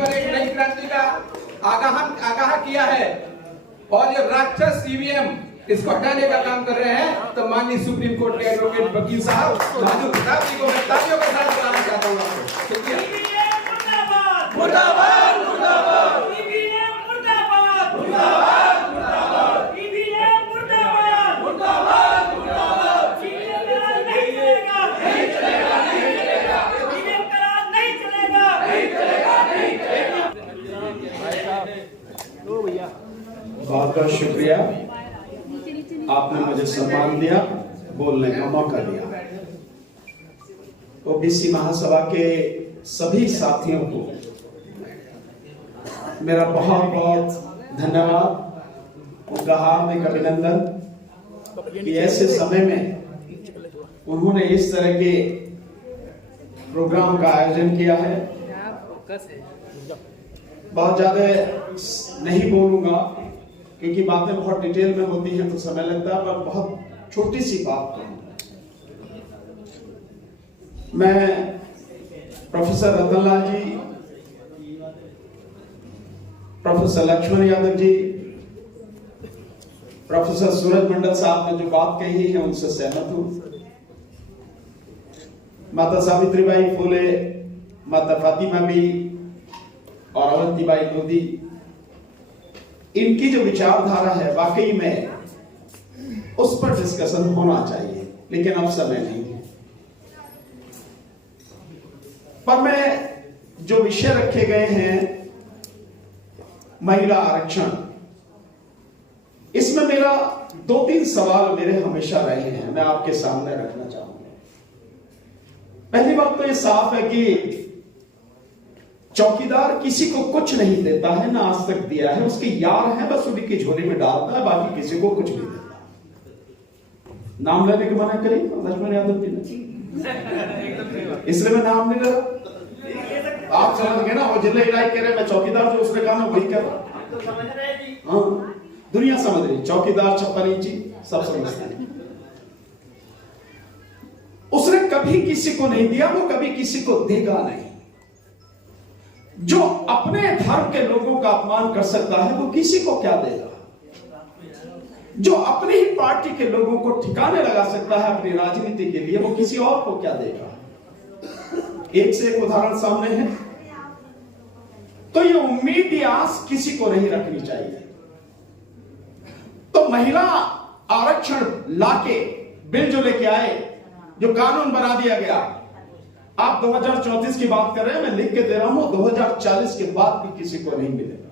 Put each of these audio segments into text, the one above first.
पर एक नई क्रांति का आगाह किया है और ये राक्षस ईवीएम इसको हटाने का काम कर रहे हैं। तो माननीय सुप्रीम कोर्ट के एडवोकेट वकील साहब माधुर प्रताप जी को मैं तालियों के साथ बुलाना चाहता हूँ आपको। शुक्रिया। मुर्दाबाद मुर्दाबाद ईवीएम मुर्दाबाद मुर्दाबाद मुर्दाबाद ईवीएम मुर्दाबाद मुर्दाबाद मुर्दाबाद ईवीएम का राज नहीं चलेगा नहीं चलेगा नहीं चलेगा ईवीएम का राज नहीं चलेगा नहीं चलेगा नहीं चलेगा। बहुत बहुत शुक्रिया, आपने मुझे सम्मान दिया, बोलने का मौका दिया। ओबीसी महासभा के सभी साथियों को मेरा बहुत बहुत धन्यवाद, उनका हार्दिक अभिनंदन कि ऐसे समय में उन्होंने इस तरह के प्रोग्राम का आयोजन किया है। बहुत ज्यादा नहीं बोलूंगा क्योंकि बातें बहुत डिटेल में होती हैं तो समय लगता है, पर बहुत छोटी सी बात कहूंगा। मैं प्रोफेसर रतनलाल जी, प्रोफेसर लक्ष्मण यादव जी, प्रोफेसर सूरज मंडल साहब ने जो बात कही है उनसे सहमत हूं। माता सावित्रीबाई फुले, माता फातिमा भी और अवंतीबाई लोधी, इनकी जो विचारधारा है वाकई में उस पर डिस्कशन होना चाहिए, लेकिन अब समय नहीं है। पर मैं जो विषय रखे गए हैं महिला आरक्षण, इसमें मेरा 2-3 सवाल मेरे हमेशा रहे हैं, मैं आपके सामने रखना चाहूंगा। पहली बात तो ये साफ है कि चौकीदार किसी को कुछ नहीं देता है, ना आज तक दिया है। उसके यार हैं, बस उन्हीं की झोली में डालता है, बाकी किसी को कुछ नहीं देता। नाम लेने के मना करी लक्ष्मण यादव जी ने, इसलिए मैं नाम नहीं ले रहा। आप समझ गए ना, वो जिले इलाके कह रहे मैं चौकीदार, जो उसने कहा ना वही कर रहा। हाँ, दुनिया समझ रही, चौकीदार 56 इंची सब समझते हैं। उसने कभी किसी को नहीं दिया, वो कभी किसी को देगा नहीं। जो अपने धर्म के लोगों का अपमान कर सकता है वो किसी को क्या देगा? जो अपनी ही पार्टी के लोगों को ठिकाने लगा सकता है अपनी राजनीति के लिए, वो किसी और को क्या देगा? एक से एक उदाहरण सामने है। तो ये उम्मीद या आस किसी को नहीं रखनी चाहिए। तो महिला आरक्षण लाके बिल जो लेके आए, जो कानून बना दिया गया, आप 2034 की बात कर रहे हैं, मैं लिख के दे रहा हूं 2040 के बाद भी किसी को नहीं मिलेगा।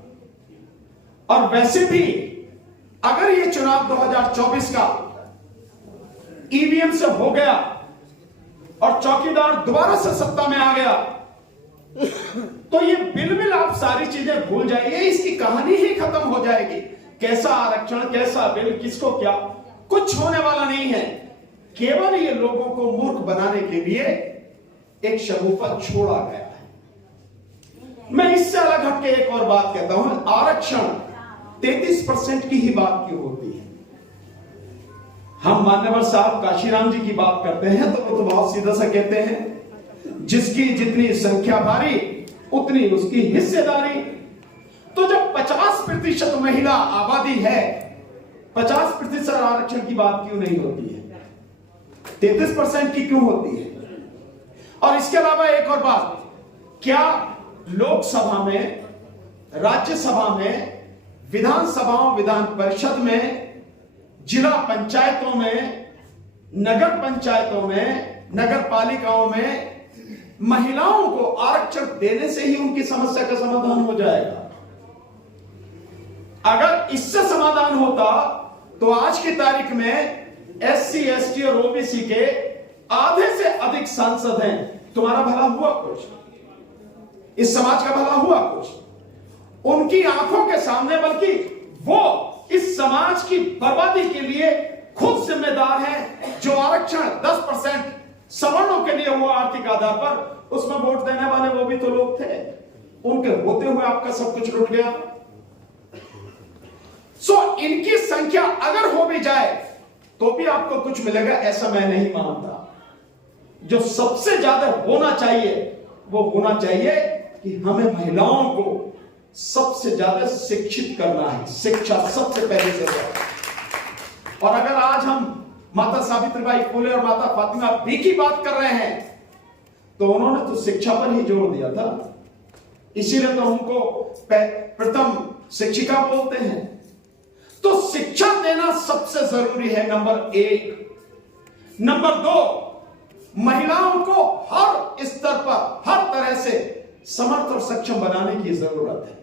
और वैसे भी अगर ये चुनाव 2024 का ईवीएम से हो गया और चौकीदार दोबारा से सत्ता में आ गया, तो ये बिल आप सारी चीजें भूल जाइए, इसकी कहानी ही खत्म हो जाएगी। कैसा आरक्षण, कैसा बिल, किसको क्या, कुछ होने वाला नहीं है। केवल ये लोगों को मूर्ख बनाने के लिए एक शगुफा छोड़ा गया है। मैं इससे अलग हटके एक और बात कहता हूं, आरक्षण 33% की ही बात क्यों होती है? हम मान्यवर साहब काशीराम जी की बात करते हैं तो वो तो बहुत सीधा सा कहते हैं, जिसकी जितनी संख्या भारी उतनी उसकी हिस्सेदारी। तो जब 50% महिला आबादी है, 50% आरक्षण की बात क्यों नहीं होती है? 33% की क्यों होती है? और इसके अलावा एक और बात, क्या लोकसभा में, राज्यसभा में, विधानसभाओं, विधान परिषद में, जिला पंचायतों में, नगर पंचायतों में, नगर पालिकाओं में महिलाओं को आरक्षण देने से ही उनकी समस्या का समाधान हो जाएगा। अगर इससे समाधान होता तो आज की तारीख में एससी, एसटी और ओबीसी के आधे से अधिक सांसद हैं। तुम्हारा भला हुआ कुछ? इस समाज का भला हुआ कुछ? उनकी आंखों के सामने, बल्कि वो इस समाज की बर्बादी के लिए खुद जिम्मेदार हैं। जो आरक्षण 10% सवर्णों के लिए हुआ आर्थिक आधार पर, उसमें वोट देने वाले वो भी तो लोग थे। उनके होते हुए आपका सब कुछ लुट गया। इनकी संख्या अगर हो भी जाए तो भी आपको कुछ मिलेगा, ऐसा मैं नहीं मानता। जो सबसे ज्यादा होना चाहिए वो होना चाहिए कि हमें महिलाओं को सबसे ज्यादा शिक्षित करना है। शिक्षा सबसे पहले जरूरत है। और अगर आज हम माता सावित्रीबाई फुले और माता फातिमा बी की बात कर रहे हैं तो उन्होंने तो शिक्षा पर ही जोर दिया था, इसीलिए तो उनको प्रथम शिक्षिका बोलते हैं। तो शिक्षा देना सबसे जरूरी है, नंबर 1। नंबर 2, महिलाओं को हर स्तर पर हर तरह से समर्थ और सक्षम बनाने की जरूरत है।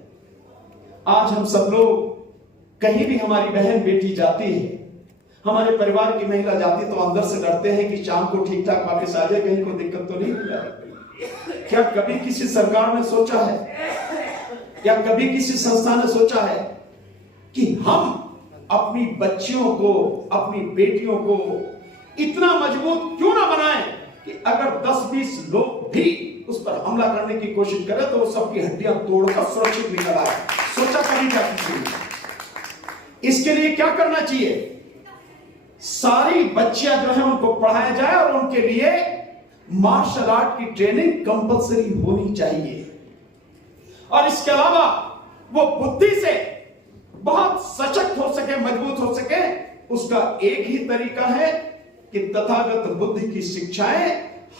आज हम सब लोग कहीं भी हमारी बहन बेटी जाती है, हमारे परिवार की महिला जाती तो अंदर से डरते हैं कि शाम को ठीक ठाक वापस आ जाए, कहीं कोई दिक्कत तो नहीं हो जाए। क्या कभी किसी सरकार ने सोचा है या कभी किसी संस्था ने सोचा है कि हम अपनी बच्चियों को, अपनी बेटियों को इतना मजबूत क्यों ना बनाएं कि अगर 10-20 लोग भी उस पर हमला करने की कोशिश करें तो वो सबकी हड्डियां तोड़कर सुरक्षित निकल आए? सोचा कभी क्या किसी ने? इसके लिए क्या करना चाहिए? सारी बच्चियां जो है उनको पढ़ाया जाए और उनके लिए मार्शल आर्ट की ट्रेनिंग कंपलसरी होनी चाहिए। और इसके अलावा वो बुद्धि से बहुत सशक्त हो सके, मजबूत हो सके, उसका एक ही तरीका है कि तथागत बुद्धि की शिक्षाएं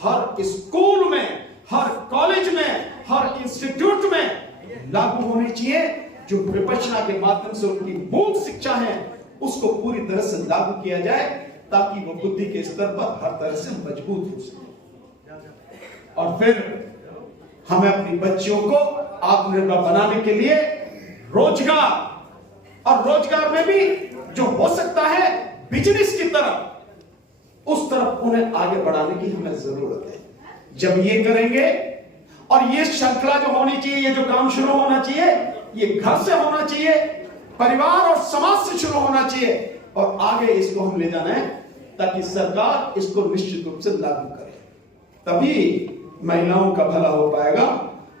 हर स्कूल में, हर कॉलेज में, हर इंस्टीट्यूट में लागू होनी चाहिए। जो विपश्यना के माध्यम से उनकी मूल शिक्षा है उसको पूरी तरह से लागू किया जाए ताकि वो बुद्धि के स्तर पर हर तरह से मजबूत हो सके। और फिर हमें अपनी बच्चियों को आत्मनिर्भर बनाने के लिए रोजगार, और रोजगार में भी जो हो सकता है बिजनेस की तरफ, उस तरफ उन्हें आगे बढ़ाने की हमें जरूरत है। जब ये करेंगे और ये श्रृंखला जो होनी चाहिए, ये जो काम शुरू होना चाहिए, ये घर से होना चाहिए, परिवार और समाज से शुरू होना चाहिए और आगे इसको हम ले जाना है ताकि सरकार इसको निश्चित रूप से लागू करे, तभी महिलाओं का भला हो पाएगा।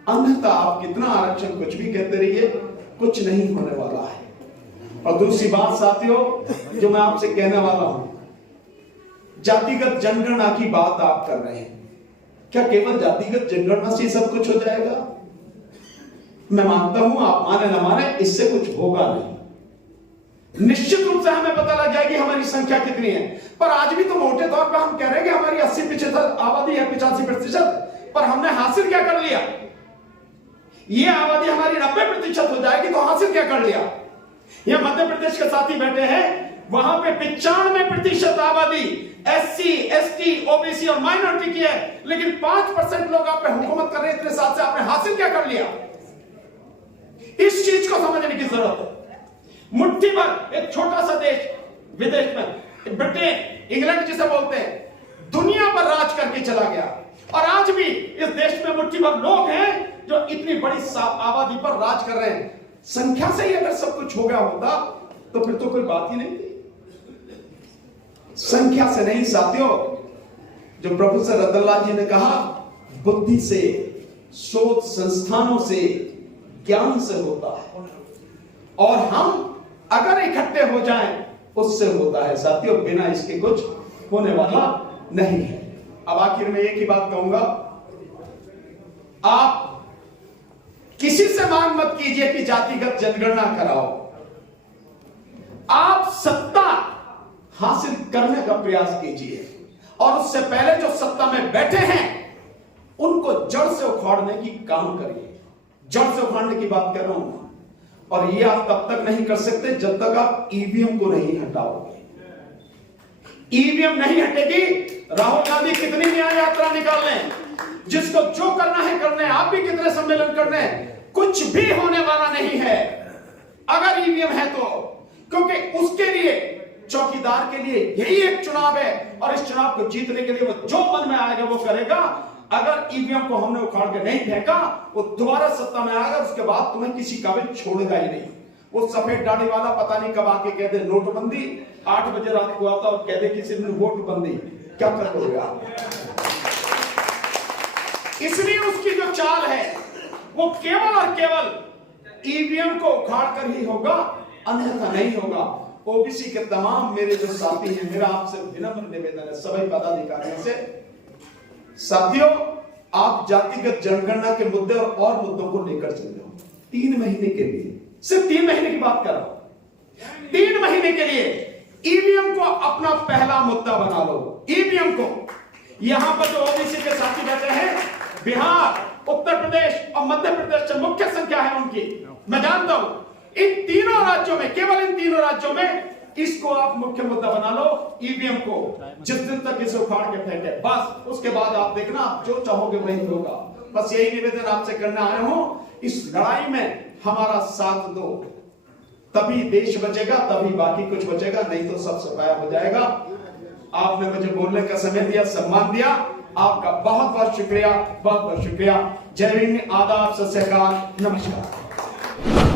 अन्यथा आप कितना आरक्षण कुछ भी कहते रहिए, कुछ नहीं होने वाला है। और दूसरी बात साथियों जो मैं आपसे कहने वाला हूं, जातिगत जनगणना की बात आप कर रहे हैं, क्या केवल जातिगत जनगणना से सब कुछ हो जाएगा? मैं मानता हूं, आप माने ना माने, इससे कुछ होगा नहीं। निश्चित रूप से हमें पता लग जाएगी हमारी संख्या कितनी है, पर आज भी तो मोटे तौर पर हम कह रहे हैं कि हमारी 80% आबादी है, 85%, पर हमने हासिल क्या कर लिया? ये आबादी हमारी 90% हो जाएगी तो हासिल क्या कर लिया? ये मध्य प्रदेश के साथी बैठे हैं, वहां पे 95% आबादी SC, ST, OBC और माइनॉरिटी की है, लेकिन 5% लोग आप पे हुकूमत कर रहे हैं। इतने साल से आपने हासिल क्या कर लिया? इस चीज को समझने की जरूरत है। मुट्ठी भर एक छोटा सा देश विदेश में, ब्रिटेन, इंग्लैंड जिसे बोलते हैं, दुनिया पर राज करके चला गया, और आज भी इस देश में मुट्ठी भर लोग हैं जो इतनी बड़ी आबादी पर राज कर रहे हैं। संख्या से ही अगर सब कुछ हो गया होता तो फिर तो कोई बात ही नहीं थी। संख्या से नहीं साथियों, जो प्रोफेसर रतनलाल जी ने कहा, बुद्धि से, शोध संस्थानों से, ज्ञान से होता है, और हम अगर इकट्ठे हो जाएं उससे होता है साथियों, बिना इसके कुछ होने वाला नहीं है। अब आखिर में एक ही बात कहूंगा, आप किसी से मांग मत कीजिए कि जातिगत जनगणना कराओ, आप सत्ता हासिल करने का प्रयास कीजिए, और उससे पहले जो सत्ता में बैठे हैं उनको जड़ से उखाड़ने की काम करिए। जड़ से उखाड़ने की बात कर रहा हूं, और ये आप तब तक नहीं कर सकते जब तक आप ईवीएम को नहीं हटाओगे। ईवीएम नहीं हटेगी, राहुल गांधी कितनी न्याय यात्रा निकाल लें, जिसको जो करना है करने, आप भी कितने सम्मेलन करने, कुछ भी होने वाला नहीं है अगर ईवीएम है तो, क्योंकि उसके लिए, चौकीदार के लिए यही एक चुनाव है, और इस चुनाव को जीतने के लिए वो जो मन में आएगा वो करेगा। अगर ईवीएम को हमने उखाड़ के नहीं फेंका, वो दोबारा सत्ता में आएगा, उसके बाद तुम्हें किसी काबिल छोड़ेगा ही नहीं। वो सफेद दाढ़ी वाला पता नहीं कब आके कहते नोटबंदी, 8 बजे रात को आता और कहते किसी ने वोटबंदी, क्या करोगे आप? इसलिए उसकी जो चाल है वो केवल और केवल ईवीएम को उखाड़ कर ही होगा, अन्यथा नहीं होगा। ओबीसी के तमाम मेरे जो साथी हैं, मेरा आपसे विनम्र निवेदन है, सभी पदाधिकारियों से, साथियों आप जातिगत जनगणना के मुद्दे और मुद्दों को लेकर चल जाओ 3 महीने के लिए, सिर्फ 3 महीने की बात कर रहा हूं। 3 महीने के लिए ईवीएम को अपना पहला मुद्दा बना लो। ईवीएम को, यहां पर जो ओबीसी के साथी बैठे हैं, बिहार, उत्तर प्रदेश और मध्य प्रदेश से मुख्य संख्या है उनकी, मैं जानता हूं। इन तीनों राज्यों में, केवल इन तीनों राज्यों में इसको आप मुख्य मुद्दा बना लो, ईवीएम को। जिस दिन तक इसे उखाड़ के फेंके, बस उसके बाद आप देखना, आप जो चाहोगे वही होगा। बस यही निवेदन आपसे करने आया हूं। इस लड़ाई में हमारा साथ दो, तभी देश बचेगा, तभी बाकी कुछ बचेगा, नहीं तो सब सफाया हो जाएगा। आपने मुझे बोलने का समय दिया, सम्मान दिया, आपका बहुत बहुत शुक्रिया, बहुत बहुत शुक्रिया। जय हिंद, आदाब, सत श्री अकाल, नमस्कार।